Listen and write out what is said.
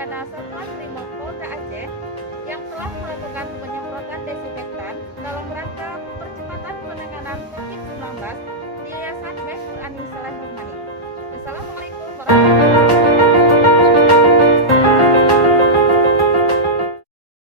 Gegana Satuan Brimopolda Aceh yang telah melakukan penyemprotan desinfektan dalam rangka percepatan penanganan COVID-19 di Yayasan Baik Nur Ani Saleh Nurmani. Assalamualaikum warahmatullahi wabarakatuh.